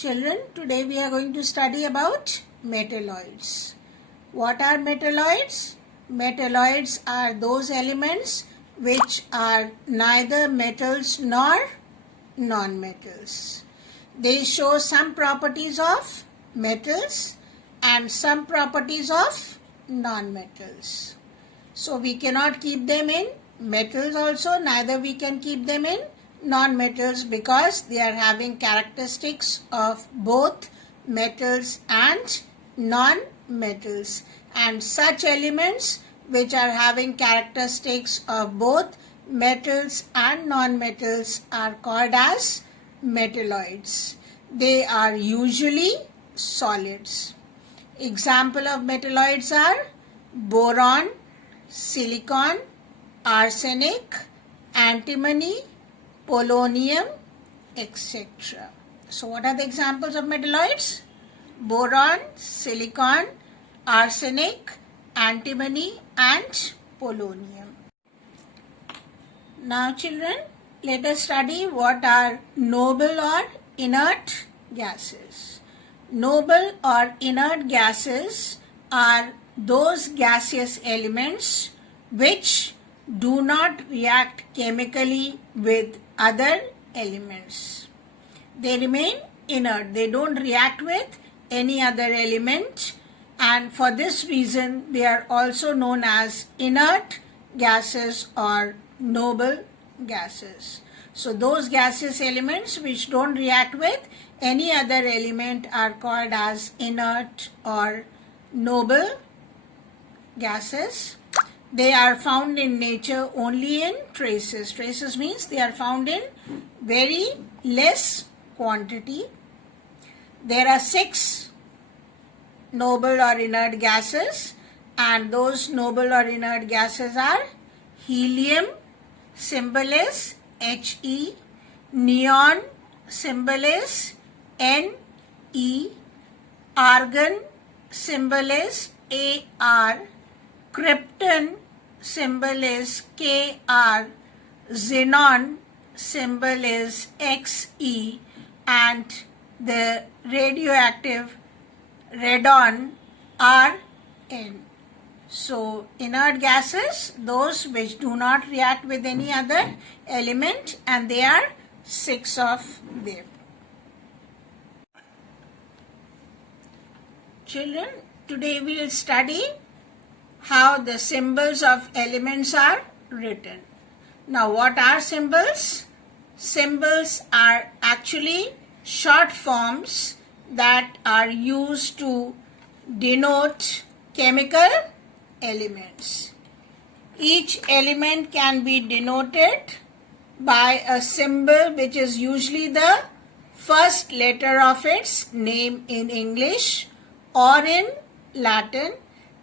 Children, today we are going to study about metalloids. What are metalloids? Metalloids are those elements which are neither metals nor non-metals. They show some properties of metals and some properties of non-metals. So we cannot keep them in metals also, neither we can keep them in non-metals because they are having characteristics of both metals and non-metals, and such elements which are having characteristics of both metals and non-metals are called as metalloids. They are usually solids. Example of metalloids are boron, silicon, arsenic, antimony, polonium, etc. So what are the examples of metalloids? Boron, silicon, arsenic, antimony and polonium. Now children, let us study what are noble or inert gases. Noble or inert gases are those gaseous elements which do not react chemically with other elements. They remain inert. They don't react with any other element, and for this reason they are also known as inert gases or noble gases. So those gaseous elements which don't react with any other element are called as inert or noble gases. They are found in nature only in traces. Traces means they are found in very less quantity. There are 6 noble or inert gases, and those noble or inert gases are helium, symbol is He, neon, symbol is Ne, argon, symbol is Ar, krypton, symbol is Kr, xenon, symbol is Xe, and the radioactive radon, Rn. So inert gases, those which do not react with any other element, and there are 6 of them. Children, today we will study how the symbols of elements are written. Now what are symbols? Symbols are actually short forms that are used to denote chemical elements. Each element can be denoted by a symbol which is usually the first letter of its name in English or in Latin,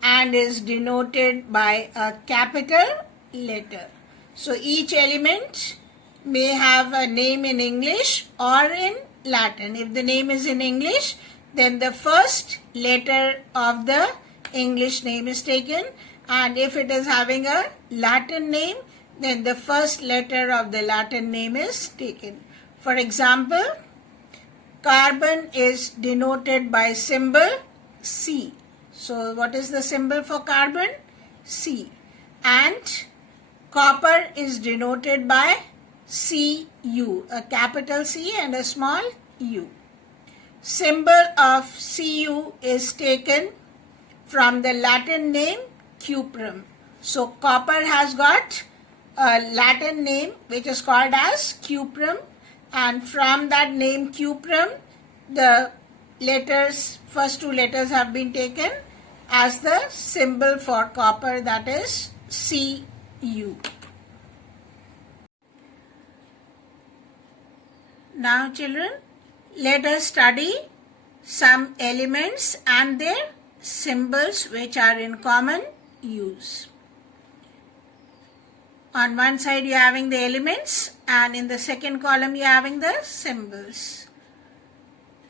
and is denoted by a capital letter. So each element may have a name in English or in Latin. If the name is in English, then the first letter of the English name is taken, and if it is having a Latin name, then the first letter of the Latin name is taken. For example, carbon is denoted by symbol C. So what is the symbol for carbon? C. And copper is denoted by Cu, a capital C and a small u. Symbol of Cu is taken from the Latin name cuprum. So copper has got a Latin name which is called as cuprum, and from that name cuprum, the letters, first 2 letters have been taken as the symbol for copper, that is Cu. Now children, let us study some elements and their symbols which are in common use. On one side you are having the elements, and in the second column you are having the symbols.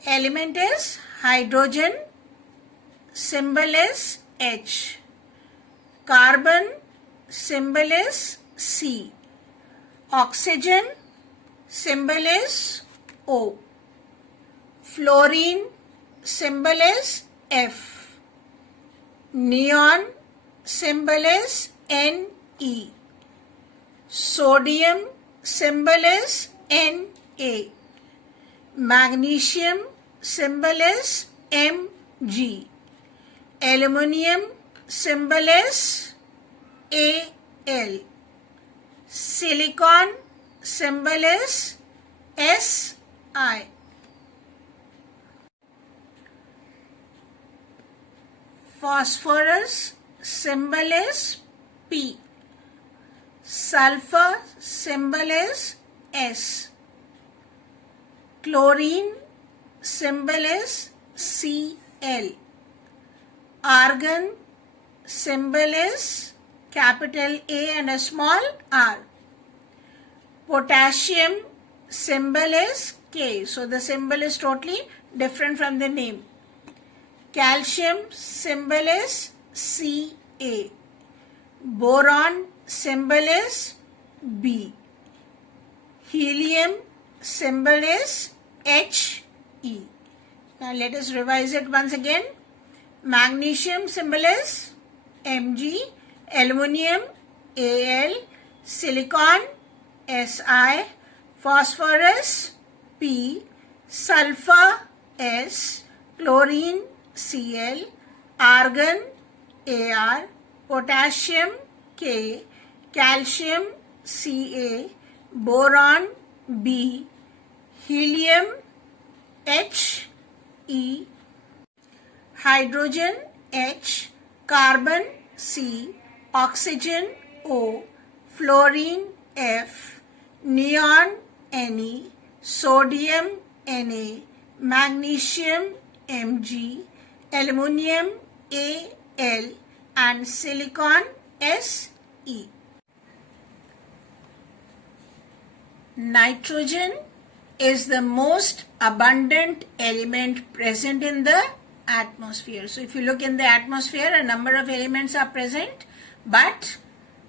Element is hydrogen, symbol is H. Carbon, symbol is C. Oxygen, symbol is O. Fluorine symbol is F. Neon symbol is Ne. Sodium symbol is Na. Magnesium symbol is Mg. Aluminium symbol is Al. Silicon symbol is Si. Phosphorus symbol is P. Sulfur symbol is S. Chlorine symbol is Cl. Argon symbol is capital A and a small r. Potassium symbol is K. So the symbol is totally different from the name. Calcium symbol is Ca. Boron symbol is B. Helium symbol is He. Now let us revise it once again. Magnesium symbol is Mg. Aluminium Al. Silicon Si. Phosphorus P. Sulfur S. Chlorine Cl. Argon Ar. Potassium K. Calcium Ca. Boron B. Helium He. Hydrogen H. Carbon C. Oxygen O. Fluorine F. Neon Ne. Sodium Na. Magnesium Mg. Aluminium Al. And silicon Se. Nitrogen is the most abundant element present in the atmosphere. So if you look in the atmosphere, a number of elements are present, but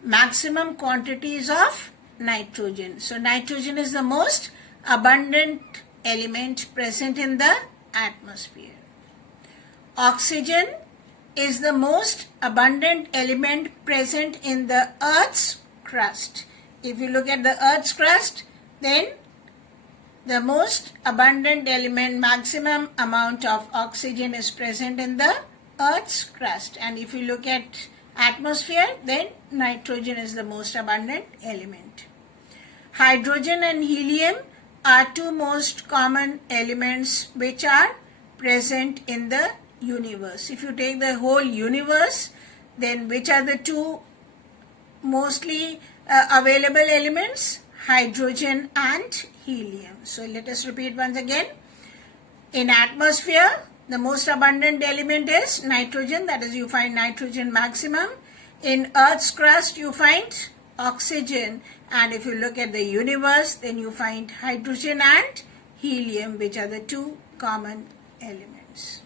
maximum quantities of nitrogen. So nitrogen is the most abundant element present in the atmosphere. Oxygen is the most abundant element present in the Earth's crust. If you look at the Earth's crust, then the most abundant element, maximum amount of oxygen is present in the Earth's crust. And if you look at atmosphere, then nitrogen is the most abundant element. Hydrogen and helium are two most common elements which are present in the universe. If you take the whole universe, then which are the two mostly available elements? Hydrogen and helium. So let us repeat once again. In atmosphere, the most abundant element is nitrogen, that is you find nitrogen maximum. In Earth's crust you find oxygen, and if you look at the universe, then you find hydrogen and helium, which are the two common elements.